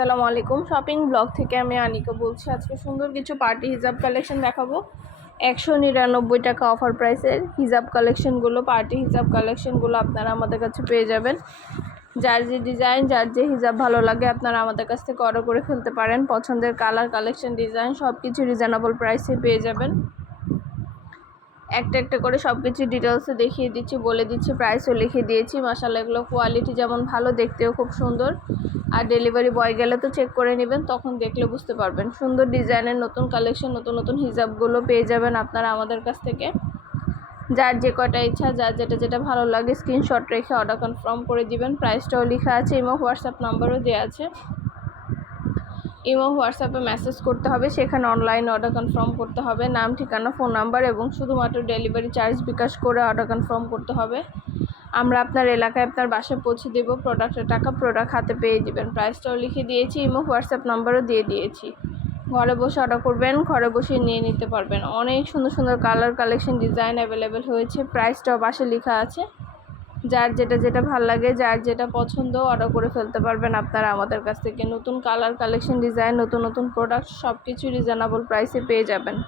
আসসালামু আলাইকুম। Shopping blog থেকে আমি আনিকা বলছি। আজকে সুন্দর কিছু পার্টি হিজাব কালেকশন দেখাবো। 199 টাকা অফার প্রাইসের হিজাব কালেকশনগুলো, পার্টি হিজাব কালেকশনগুলো আপনারা আমাদের কাছে পেয়ে যাবেন। যার যে ডিজাইন, যার যে হিজাব ভালো লাগে আপনারা আমাদের কাছ থেকে অর্ডার করে ফেলতে পারেন। পছন্দের কালার, কালেকশন, ডিজাইন সব কিছু রিজনেবল প্রাইসে পেয়ে যাবেন। একটা একটা করে সব কিছু ডিটেলসে দেখিয়ে দিচ্ছি, বলে দিচ্ছি, প্রাইসও লিখে দিয়েছি। মাশাআল্লাহ, এগুলো কোয়ালিটি যেমন ভালো, দেখতেও খুব সুন্দর। আর ডেলিভারি বয় গেলে তো চেক করে নেবেন, তখন দেখলে বুঝতে পারবেন। সুন্দর ডিজাইনের নতুন কালেকশন, নতুন নতুন হিজাবগুলো পেয়ে যাবেন আপনারা আমাদের কাছ থেকে। যার যে কয়টা ইচ্ছা, যার যেটা যেটা ভালো লাগে স্ক্রিনশট রেখে অর্ডার কনফার্ম করে দিবেন। প্রাইসটাও লেখা আছে, ইমো হোয়াটসঅ্যাপ নাম্বারও দেওয়া আছে। ইমো হোয়াটসঅ্যাপে মেসেজ করতে হবে, সেখানে অনলাইন অর্ডার কনফার্ম করতে হবে। নাম, ঠিকানা, ফোন নাম্বার এবং শুধুমাত্র ডেলিভারি চার্জ বিকাশ করে অর্ডার কনফার্ম করতে হবে। আমরা আপনার এলাকায় আপনার বাসায় পৌঁছে দেব। প্রোডাক্টের টাকা প্রোডাক্ট হাতে পেয়ে দিবেন। প্রাইসটাও লিখে দিয়েছি, ইমো হোয়াটসঅ্যাপ নাম্বারও দিয়ে দিয়েছি। ঘরে বসে অর্ডার করবেন, ঘরে বসে নিয়ে নিতে পারবেন। অনেক সুন্দর সুন্দর কালার, কালেকশন, ডিজাইন অ্যাভেলেবেল হয়েছে। প্রাইসটাও পাশে লেখা আছে। যার যেটা যেটা ভালো লাগে, যার যেটা পছন্দ অর্ডার করে ফেলতে পারবেন আপনারা আমাদের কাছ থেকে। নতুন কালার, কালেকশন, ডিজাইন, নতুন নতুন প্রোডাক্ট সব কিছু রিজনেবল প্রাইসে পেয়ে যাবেন।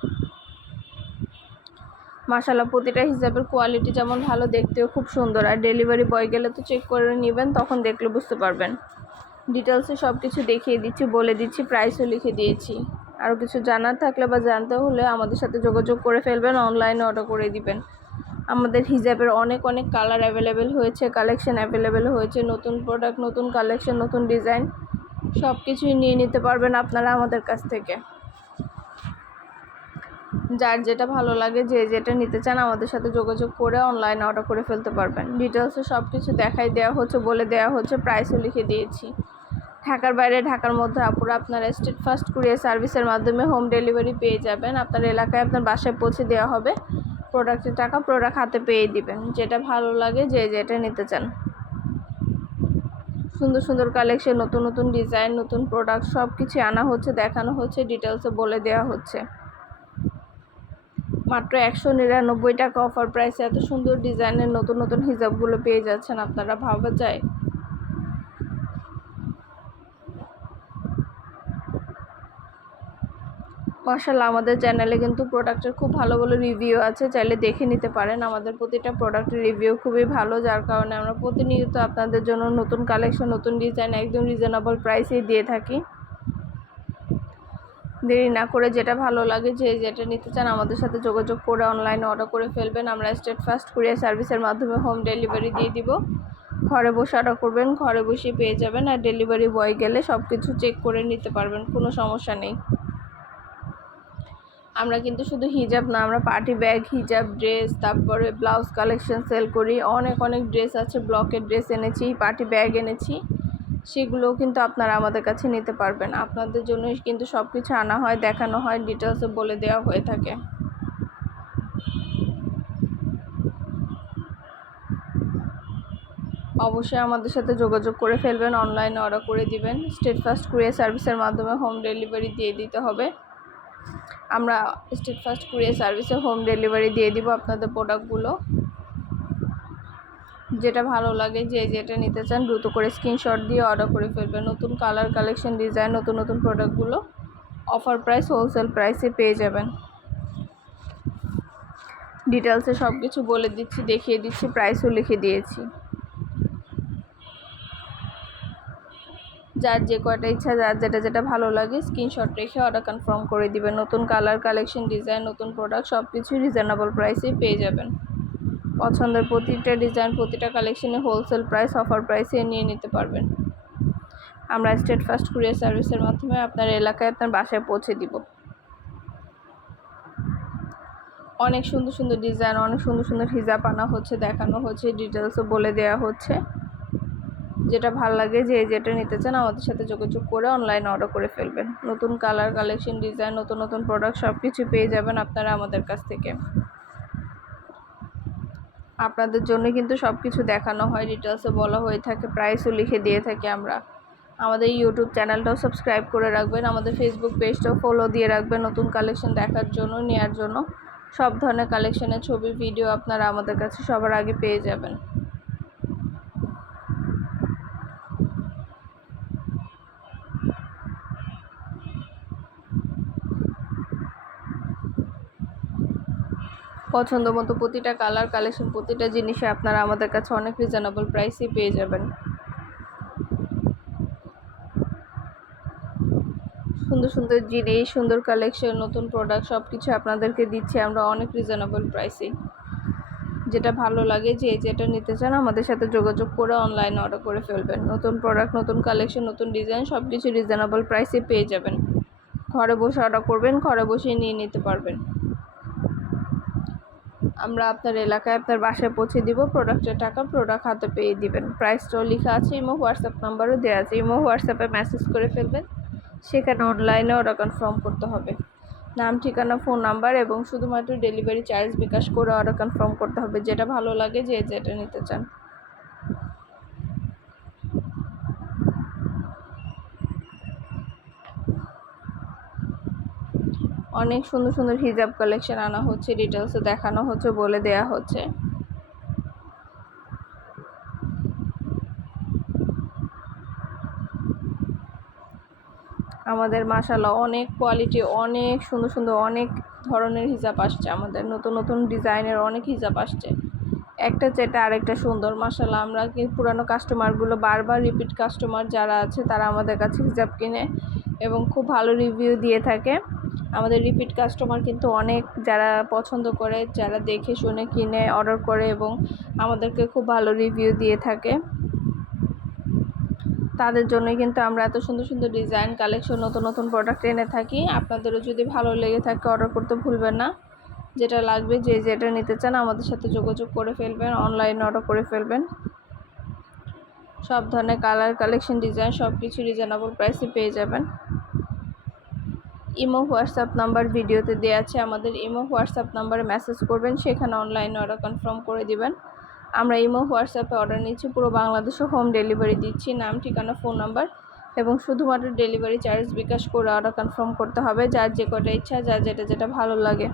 মাশাআল্লাহ, প্রতিটা হিজাবের কোয়ালিটি যেমন ভালো, দেখতেও খুব সুন্দর। আর ডেলিভারি বয় গেলে তো চেক করে নেবেন, তখন দেখলে বুঝতে পারবেন। ডিটেলসে সব কিছু দেখিয়ে দিচ্ছি, বলে দিচ্ছি, প্রাইসও লিখে দিয়েছি। আরও কিছু জানার থাকলে বা জানতে হলে আমাদের সাথে যোগাযোগ করে ফেলবেন, অনলাইনে অর্ডার করে দিবেন। আমাদের হিজাবের অনেক অনেক কালার অ্যাভেলেবেল হয়েছে, কালেকশন অ্যাভেলেবেল হয়েছে। নতুন প্রোডাক্ট, নতুন কালেকশন, নতুন ডিজাইন সব কিছুই নিয়ে নিতে পারবেন আপনারা আমাদের কাছ থেকে। যার যেটা ভালো লাগে, যে যেটা নিতে চান আমাদের সাথে যোগাযোগ করে অনলাইনে অর্ডার করে ফেলতে পারবেন। ডিটেলসে সব কিছু দেখাই দেওয়া হচ্ছে, বলে দেওয়া হচ্ছে, প্রাইসও লিখে দিয়েছি। ঢাকার বাইরে, ঢাকার মধ্যে আপুরা আপনারা স্টেট ফার্স্ট কুরিয়ার সার্ভিসের মাধ্যমে হোম ডেলিভারি পেয়ে যাবেন। আপনার এলাকায় আপনার বাসায় পৌঁছে দেওয়া হবে। প্রোডাক্টের টাকা প্রোডাক্ট হাতে পেয়ে দিবেন। যেটা ভালো লাগে, যে যেটা নিতে চান। সুন্দর সুন্দর কালেকশন, নতুন নতুন ডিজাইন, নতুন প্রোডাক্ট সব কিছু আনা হচ্ছে, দেখানো হচ্ছে, ডিটেলসে বলে দেওয়া হচ্ছে। মাত্র 199 টাকা অফার প্রাইসে এত সুন্দর ডিজাইনের নতুন নতুন হিজাবগুলো পেয়ে যাচ্ছেন আপনারা, ভাবা যায়। মাশাআল্লাহ, আমাদের চ্যানেলে কিন্তু প্রোডাক্টের খুব ভালো ভালো রিভিউ আছে, চাইলে দেখে নিতে পারেন। আমাদের প্রতিটা প্রোডাক্টের রিভিউ খুবই ভালো, যার কারণে আমরা প্রতিনিয়ত আপনাদের জন্য নতুন কালেকশন, নতুন ডিজাইন একদম রিজনেবল প্রাইসেই দিয়ে থাকি। দেরি না করে যেটা ভালো লাগে, যে যেটা নিতে চান আমাদের সাথে যোগাযোগ করে অনলাইনে অর্ডার করে ফেলবেন। আমরা স্টেট ফার্স্ট কুরিয়ার সার্ভিসের মাধ্যমে হোম ডেলিভারি দিয়ে দিব। ঘরে বসে অর্ডার করবেন, ঘরে বসে পেয়ে যাবেন। আর ডেলিভারি বয় গেলে সব কিছু চেক করে নিতে পারবেন, কোনো সমস্যা নেই। আমরা কিন্তু শুধু হিজাব না, আমরা পার্টি ব্যাগ, হিজাব, ড্রেস, তারপরে ব্লাউজ কালেকশন সেল করি। অনেক অনেক ড্রেস আছে, ব্লকের ড্রেস এনেছি, পার্টি ব্যাগ এনেছি, সেগুলোও কিন্তু আপনারা আমাদের কাছে নিতে পারবেন। আপনাদের জন্যই কিন্তু সব কিছু আনা হয়, দেখানো হয়, ডিটেলসে বলে দেওয়া হয়ে থাকে। অবশ্যই আমাদের সাথে যোগাযোগ করে ফেলবেন, অনলাইনে অর্ডার করে দিবেন। স্টেট ফার্স্ট কুরিয়ার সার্ভিসের মাধ্যমে হোম ডেলিভারি দিয়ে দিতে হবে। আমরা স্টেট ফার্স্ট কুরিয়ার সার্ভিসে হোম ডেলিভারি দিয়ে দিব আপনাদের প্রোডাক্টগুলো। যেটা ভালো লাগে, যে যেটা নিতে চান দ্রুত করে স্ক্রিনশট দিয়ে অর্ডার করে ফেলবেন। নতুন কালার, কালেকশন, ডিজাইন, নতুন নতুন প্রোডাক্টগুলো অফার প্রাইস, হোলসেল প্রাইসে পেয়ে যাবেন। ডিটেলসে সব কিছু বলে দিচ্ছি, দেখিয়ে দিচ্ছি, প্রাইসও লিখে দিয়েছি। যার যে কয়টা ইচ্ছা, যার যেটা যেটা ভালো লাগে স্ক্রিনশট রেখে অর্ডার কনফার্ম করে দিবেন। নতুন কালার, কালেকশন, ডিজাইন, নতুন প্রোডাক্ট সব কিছুই রিজনেবল প্রাইসে পেয়ে যাবেন। পছন্দের প্রতিটা ডিজাইন, প্রতিটা কালেকশনে হোলসেল প্রাইস, অফার প্রাইসে নিয়ে নিতে পারবেন। আমরা স্টেট ফার্স্ট কুরিয়ার সার্ভিসের মাধ্যমে আপনার এলাকায় আপনার বাসায় পৌঁছে দিব। অনেক সুন্দর সুন্দর ডিজাইন, অনেক সুন্দর সুন্দর হিজাব আনা হচ্ছে, দেখানো হচ্ছে, ডিটেলসও বলে দেওয়া হচ্ছে। যেটা ভালো লাগে, যে যেটা নিতে চান আমাদের সাথে যোগাযোগ করে অনলাইনে অর্ডার করে ফেলবেন। নতুন কালার, কালেকশন, ডিজাইন, নতুন নতুন প্রোডাক্ট সব কিছু পেয়ে যাবেন আপনারা আমাদের কাছ থেকে। আপনাদের জন্য কিন্তু সব কিছু দেখানো হয়, ডিটেলসে বলা হয়ে থাকে, প্রাইসও লিখে দিয়ে থাকি আমরা। আমাদের ইউটিউব চ্যানেলটাও সাবস্ক্রাইব করে রাখবেন, আমাদের ফেসবুক পেজটাও ফলো দিয়ে রাখবেন নতুন কালেকশন দেখার জন্য, নেওয়ার জন্য। সব ধরনের কালেকশনের ছবি, ভিডিও আপনারা আমাদের কাছে সবার আগে পেয়ে যাবেন। পছন্দ মতো প্রতিটা কালার কালেকশন প্রতিটা জিনিসে আপনারা আমাদের কাছে অনেক রিজনেবল প্রাইসে পেয়ে যাবেন। সুন্দর সুন্দর জিনিস, সুন্দর কালেকশন, নতুন প্রোডাক্ট সব কিছু আপনাদেরকে দিচ্ছি আমরা অনেক রিজনেবল প্রাইসে। যেটা ভালো লাগে যেটা নিতে চান আমাদের সাথে যোগাযোগ করে অনলাইনে অর্ডার করে ফেলবেন। নতুন প্রোডাক্ট, নতুন কালেকশন, নতুন ডিজাইন সব কিছু রিজনেবল প্রাইসে পেয়ে যাবেন। ঘরে বসে অর্ডার করবেন, ঘরে বসেই নিয়ে নিতে পারবেন। আমরা আপনার এলাকায় আপনার বাসায় পৌঁছে দিব। প্রোডাক্টের টাকা প্রোডাক্ট হাতে পেয়ে দিবেন। প্রাইসটাও লেখা আছে, ইমো হোয়াটসঅ্যাপ নাম্বারও দেওয়া আছে। ইমো হোয়াটসঅ্যাপে মেসেজ করে ফেলবেন, সেখানে অনলাইনে অর্ডার কনফার্ম করতে হবে। নাম, ঠিকানা, ফোন নাম্বার এবং শুধুমাত্র ডেলিভারি চার্জ বিকাশ করে অর্ডার কনফার্ম করতে হবে। যেটা ভালো লাগে যেটা নিতে চান। অনেক সুন্দর সুন্দর হিজাব কালেকশন আনা হচ্ছে, ডিটেলসে দেখানো হচ্ছে, বলে দেয়া হচ্ছে। আমাদের মাশাআল্লাহ অনেক কোয়ালিটি, অনেক সুন্দর সুন্দর অনেক ধরনের হিজাব আসছে। আমাদের নতুন নতুন ডিজাইনের অনেক হিজাব আসছে, একটা যেটা আরেকটা সুন্দর মাশাআল্লাহ। আমরা কি পুরানো কাস্টমারগুলো বারবার রিপিট কাস্টমার যারা আছে তারা আমাদের কাছে হিজাব কিনে এবং খুব ভালো রিভিউ দিয়ে থাকে। আমাদের রিপিট কাস্টমার কিন্তু অনেক, যারা পছন্দ করে, যারা দেখে শুনে কিনে অর্ডার করে এবং আমাদেরকে খুব ভালো রিভিউ দিয়ে থাকে। তাদের জন্যই কিন্তু আমরা এত সুন্দর সুন্দর ডিজাইন কালেকশন, নতুন নতুন প্রোডাক্ট এনে থাকি। আপনাদেরও যদি ভালো লেগে থাকে অর্ডার করতে ভুলবেন না। যেটা লাগবে যেটা নিতে চান আমাদের সাথে যোগাযোগ করে ফেলবেন, অনলাইনে অর্ডার করে ফেলবেন। সব ধরনের কালার কালেকশন ডিজাইন সব কিছু রিজনেবল প্রাইসে পেয়ে যাবেন। ইমো হোয়াটসঅ্যাপ নাম্বার ভিডিওতে দেওয়া আছে। আমাদের ইমো হোয়াটসঅ্যাপ নাম্বারে মেসেজ করবেন, সেখানে অনলাইনে অর্ডার কনফার্ম করে দিবেন। আমরা ইমো হোয়াটসঅ্যাপে অর্ডার নিচ্ছি, পুরো বাংলাদেশে হোম ডেলিভারি দিচ্ছি। নাম, ঠিকানা, ফোন নাম্বার এবং শুধুমাত্র ডেলিভারি চার্জ বিকাশ করে অর্ডার কনফার্ম করতে হবে। যার যে কটা ইচ্ছা, যার যেটা ভালো লাগে।